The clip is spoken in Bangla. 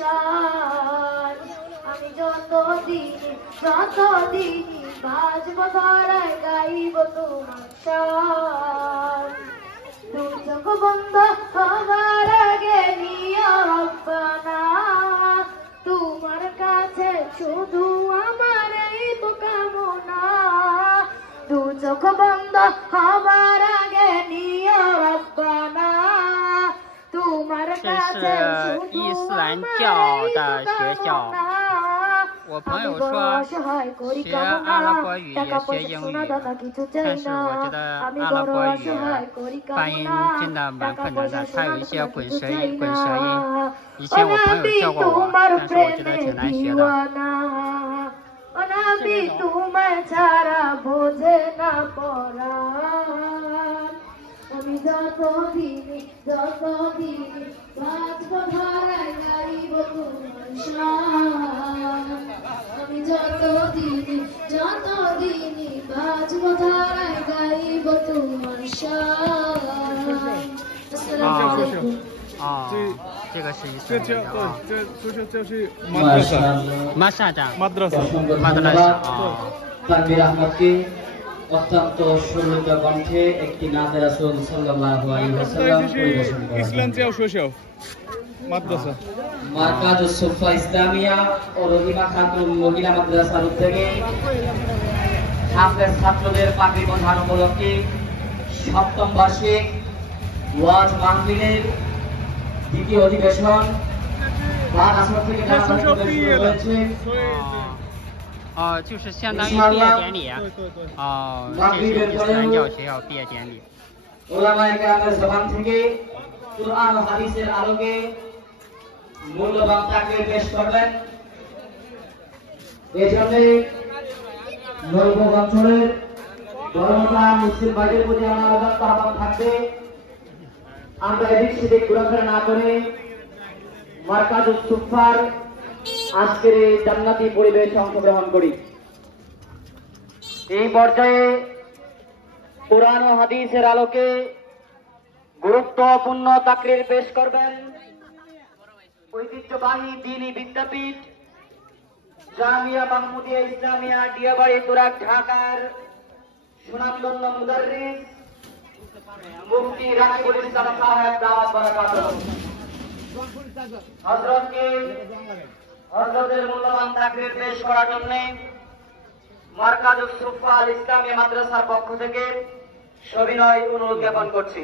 শান। আমি যতদিন বাজব ধরায় গাইব তোমার শান। দু চোখ বন্ধ হবার আগে নিও রব্বানা, তোমার কাছে শুধু আমার এই কামনা। দু চোখ বন্ধ হবার আগে নিও রব্বানা, তোমার কাছে শুধু আমার এই কামনা। 我朋友说学阿拉伯语也学英语，但是我觉得阿拉伯语发音真的蛮困难的，它有一些滚舌音。以前我朋友教过我，但是我觉得挺难学的。আমি যতদিন বাঁচব ধরায় গাইব তোমার শান। আমি যতদিন বাঁচব ধরায় গাইব তোমার শান। আসসালামু আলাইকুম।这个是伊斯兰教啊，就是madrasa。তানভীর আহমদকে অত্যন্ত সুললিত কণ্ঠে একটি নাতে রাসূল সাল্লাল্লাহু আলাইহি ওয়াসাল্লাম পরিবেশন করেন। ইসলাম মাদ্রাসা মারকাজুস সুফা ইসলামিয়া ও রহিমা খাতুন মহিলা মাদ্রাসার উদ্যোগে হাফেজ ছাত্রদের পাগড়ি বন্ধন উপলক্ষে সপ্তম বার্ষিক ওয়াজ মাহফিলের দ্বিতীয় অধিবেশন বাদ আসর থেকে শুরু হয়েছে।就是相当于毕业典礼啊。这是伊斯兰教学校毕业典礼。উলামায়ে কেরামের জবান থেকে কুরআন ও হাদিসের আলোকে মূল্যবান তাকরীর পেশ করবেন। এজন্য নবগঞ্জ অঞ্চলের ধর্মপ্রাণ মুসলিম ভাইদের প্রতি আমার আহ্বান থাকবে, আমরা এদিক সেদিক ঘোরাফেরা না করে মারকাজুস সুফার আজকের এই জান্নাতি পরিবেশে অংশগ্রহণ করি। এই পর্যায়ে কুরআন ও হাদিসের আলোকে গুরুত্বপূর্ণ তাকরীর পেশ করবেন ঐতিহ্যবাহী দ্বীনি বিদ্যাপীঠ জামিয়া মাহমুদিয়া ইসলামিয়া ডিয়াবাড়ি তুরাগ ঢাকার সুনামধন্য মুদাররিস মুফতি রাকিবুল ইসলাম সাহেব দাওয়াত বারাকাতুহু। হযরতের মূল্যবান তাকরীর পেশ করার জন্য মারকাজুস সুফা আল ইসলামিয়া মাদ্রাসার পক্ষ থেকে সবিনয় অনুরোধ জ্ঞাপন করছি।